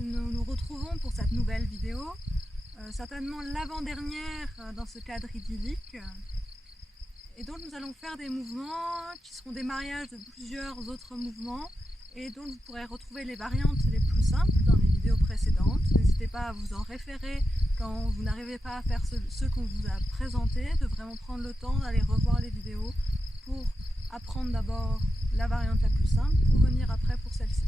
nous nous retrouvons pour cette nouvelle vidéo, certainement l'avant-dernière dans ce cadre idyllique. Et donc nous allons faire des mouvements qui seront des mariages de plusieurs autres mouvements et donc vous pourrez retrouver les variantes les plus simples dans les vidéos précédentes. N'hésitez pas à vous en référer quand vous n'arrivez pas à faire ce qu'on vous a présenté, de vraiment prendre le temps d'aller revoir les vidéos pour apprendre d'abord la variante la plus simple pour venir après pour celle-ci.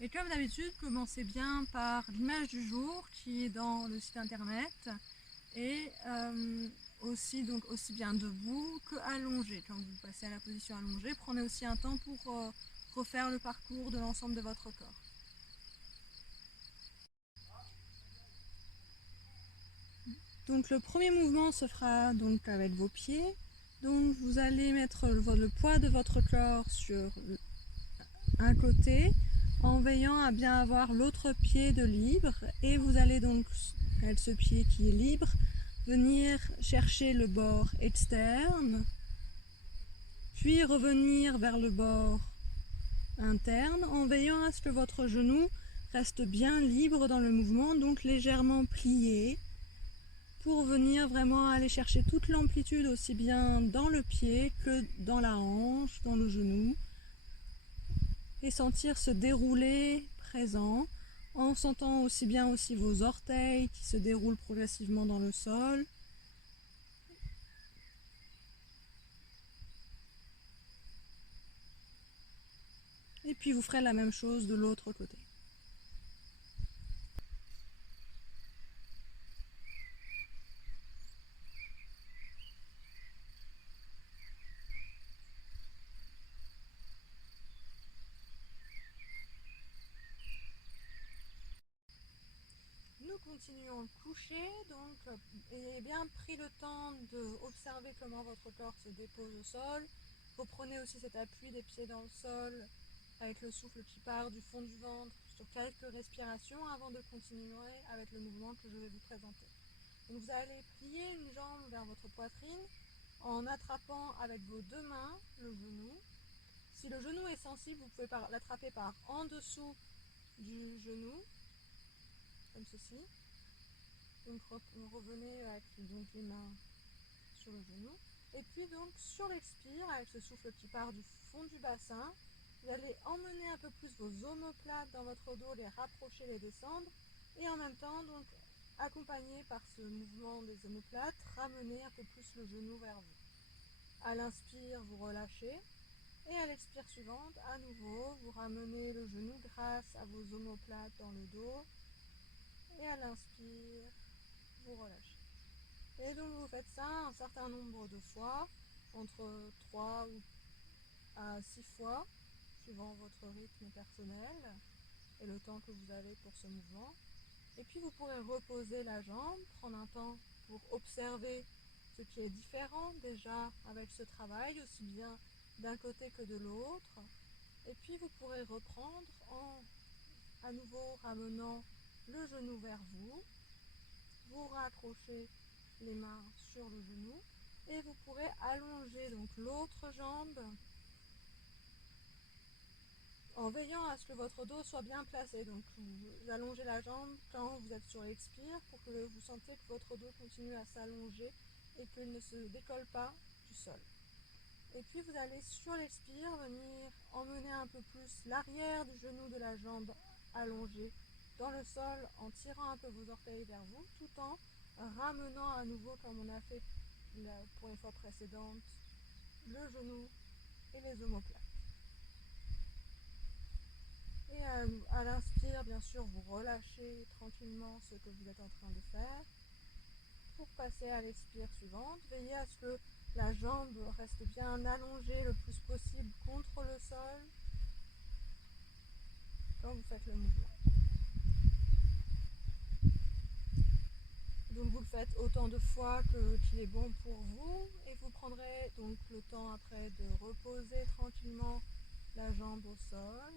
Et comme d'habitude, commencez bien par l'image du jour qui est dans le site internet et aussi bien debout que allongé. Quand vous passez à la position allongée, prenez aussi un temps pour refaire le parcours de l'ensemble de votre corps. Donc le premier mouvement se fera donc avec vos pieds. Donc vous allez mettre le poids de votre corps sur un côté en veillant à bien avoir l'autre pied de libre et vous allez donc, avec ce pied qui est libre, venir chercher le bord externe, puis revenir vers le bord interne en veillant à ce que votre genou reste bien libre dans le mouvement, donc légèrement plié, pour venir vraiment aller chercher toute l'amplitude aussi bien dans le pied que dans la hanche, dans le genou, et sentir se dérouler présent, en sentant aussi bien aussi vos orteils qui se déroulent progressivement dans le sol. Et puis vous ferez la même chose de l'autre côté. Nous continuons couché, donc ayez bien pris le temps d'observer comment votre corps se dépose au sol. Reprenez aussi cet appui des pieds dans le sol avec le souffle qui part du fond du ventre sur quelques respirations avant de continuer avec le mouvement que je vais vous présenter. Donc vous allez plier une jambe vers votre poitrine en attrapant avec vos deux mains le genou. Si le genou est sensible, vous pouvez l'attraper par en dessous du genou, comme ceci. Donc revenez avec les mains sur le genou. Et puis donc sur l'expire, avec ce souffle qui part du fond du bassin, vous allez emmener un peu plus vos omoplates dans votre dos, les rapprocher, les descendre. Et en même temps, donc accompagné par ce mouvement des omoplates, ramener un peu plus le genou vers vous. À l'inspire, vous relâchez. Et à l'expire suivante, à nouveau, vous ramenez le genou grâce à vos omoplates dans le dos. Et à l'inspire, vous relâchez. Et donc vous faites ça un certain nombre de fois, entre 3 à 6 fois, suivant votre rythme personnel et le temps que vous avez pour ce mouvement. Et puis vous pourrez reposer la jambe, prendre un temps pour observer ce qui est différent déjà avec ce travail, aussi bien d'un côté que de l'autre. Et puis vous pourrez reprendre en à nouveau ramenant le genou vers vous. Vous raccrochez les mains sur le genou et vous pourrez allonger donc l'autre jambe en veillant à ce que votre dos soit bien placé. Donc vous allongez la jambe quand vous êtes sur l'expire pour que vous sentez que votre dos continue à s'allonger et qu'il ne se décolle pas du sol. Et puis vous allez sur l'expire venir emmener un peu plus l'arrière du genou de la jambe allongée dans le sol en tirant un peu vos orteils vers vous tout en ramenant à nouveau, comme on a fait pour les fois précédentes, le genou et les omoplates. Et à l'inspire, bien sûr, vous relâchez tranquillement ce que vous êtes en train de faire. Pour passer à l'expire suivante, veillez à ce que la jambe reste bien allongée le plus possible contre le sol quand vous faites le mouvement. Donc vous le faites autant de fois qu'il est bon pour vous et vous prendrez donc le temps après de reposer tranquillement la jambe au sol,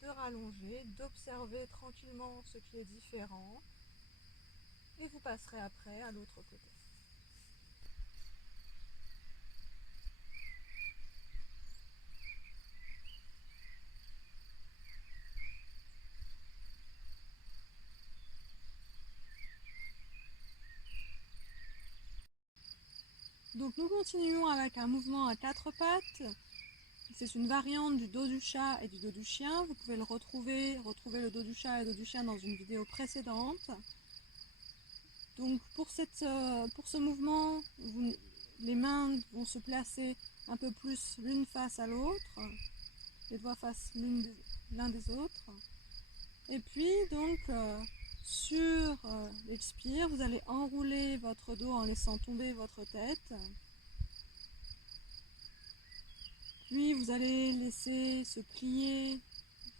de rallonger, d'observer tranquillement ce qui est différent et vous passerez après à l'autre côté. Donc nous continuons avec un mouvement à quatre pattes. C'est une variante du dos du chat et du dos du chien. Vous pouvez retrouver le dos du chat et le dos du chien dans une vidéo précédente. Donc pour ce mouvement, les mains vont se placer un peu plus l'une face à l'autre, les doigts face l'un des autres. Et puis donc sur l'expire, vous allez enrouler votre dos en laissant tomber votre tête. Puis vous allez laisser se plier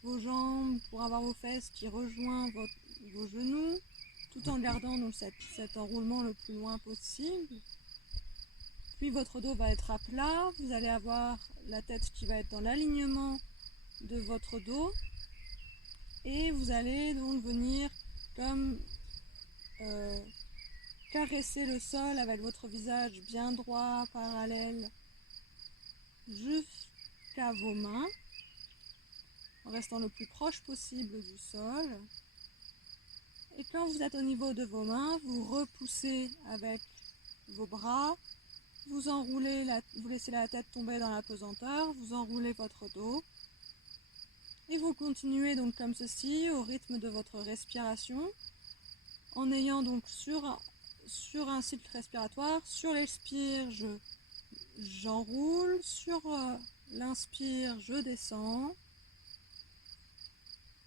vos jambes pour avoir vos fesses qui rejoignent vos genoux, tout en gardant donc cet enroulement le plus loin possible. Puis votre dos va être à plat, vous allez avoir la tête qui va être dans l'alignement de votre dos et vous allez donc venir comme caresser le sol avec votre visage bien droit, parallèle, jusqu'à vos mains, en restant le plus proche possible du sol. Et quand vous êtes au niveau de vos mains, vous repoussez avec vos bras, vous enroulez, vous laissez la tête tomber dans la pesanteur, vous enroulez votre dos et vous continuez donc comme ceci au rythme de votre respiration en ayant donc sur un cycle respiratoire, sur l'expire j'enroule, sur l'inspire je descends,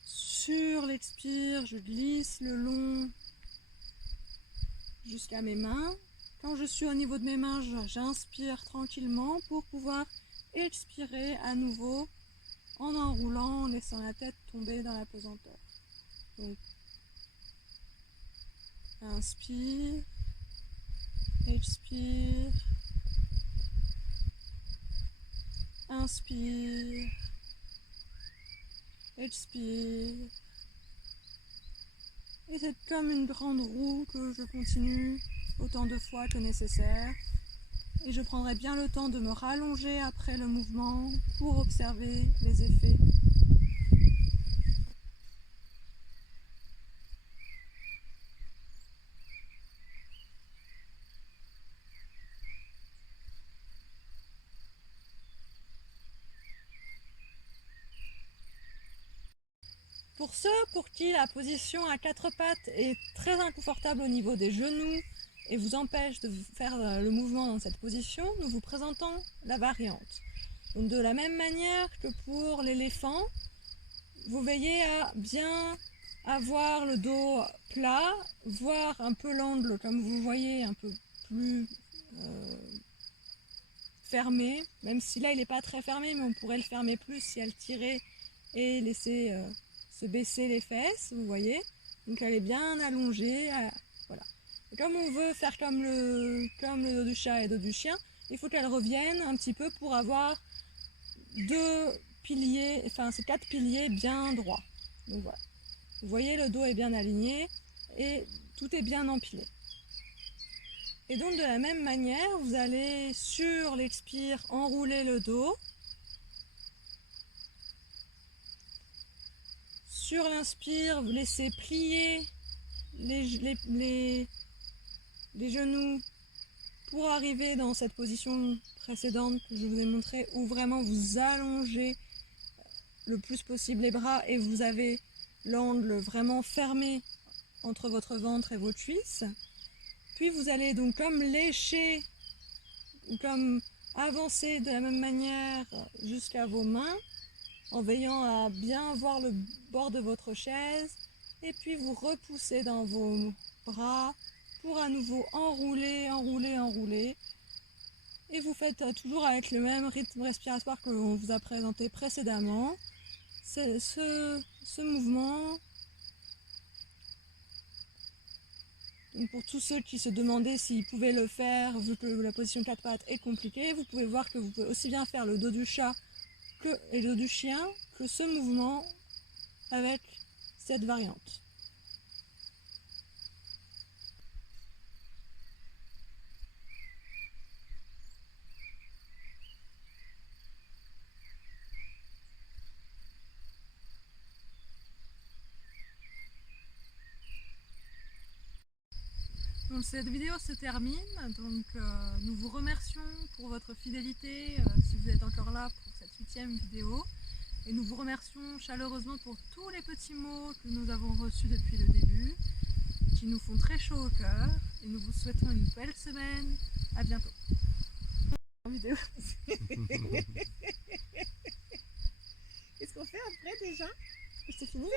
sur l'expire je glisse le long jusqu'à mes mains. Quand je suis au niveau de mes mains, j'inspire tranquillement pour pouvoir expirer à nouveau en enroulant, en laissant la tête tomber dans la pesanteur. Donc, inspire, expire, inspire, expire. Et c'est comme une grande roue que je continue autant de fois que nécessaire. Et je prendrai bien le temps de me rallonger après le mouvement pour observer les effets. Pour ceux pour qui la position à quatre pattes est très inconfortable au niveau des genoux et vous empêche de faire le mouvement dans cette position, nous vous présentons la variante. Donc de la même manière que pour l'éléphant, vous veillez à bien avoir le dos plat, voir un peu l'angle comme vous voyez un peu plus fermé, même si là il n'est pas très fermé, mais on pourrait le fermer plus si elle tirait et laisser se baisser les fesses, vous voyez. Donc elle est bien allongée, voilà. Et comme on veut faire comme le dos du chat et le dos du chien, il faut qu'elle revienne un petit peu pour avoir deux piliers, enfin ces quatre piliers bien droits. Donc voilà. Vous voyez, le dos est bien aligné et tout est bien empilé. Et donc de la même manière, vous allez sur l'expire enrouler le dos. Sur l'inspire, vous laissez plier les genoux pour arriver dans cette position précédente que je vous ai montré, où vraiment vous allongez le plus possible les bras et vous avez l'angle vraiment fermé entre votre ventre et vos cuisses. Puis vous allez donc comme lécher, comme avancer de la même manière jusqu'à vos mains, en veillant à bien voir le bord de votre chaise, et puis vous repoussez dans vos bras pour à nouveau enrouler, enrouler, enrouler. Et vous faites toujours avec le même rythme respiratoire que l'on vous a présenté précédemment. Ce mouvement, donc pour tous ceux qui se demandaient s'ils pouvaient le faire, vu que la position 4 pattes est compliquée, vous pouvez voir que vous pouvez aussi bien faire le dos du chat et le dos du chien que ce mouvement avec cette variante. Donc cette vidéo se termine, donc nous vous remercions pour votre fidélité si vous êtes encore là pour cette 8e vidéo. Et nous vous remercions chaleureusement pour tous les petits mots que nous avons reçus depuis le début, qui nous font très chaud au cœur. Et nous vous souhaitons une belle semaine. À bientôt. Vidéo. Qu'est-ce qu'on fait après déjà? C'est fini.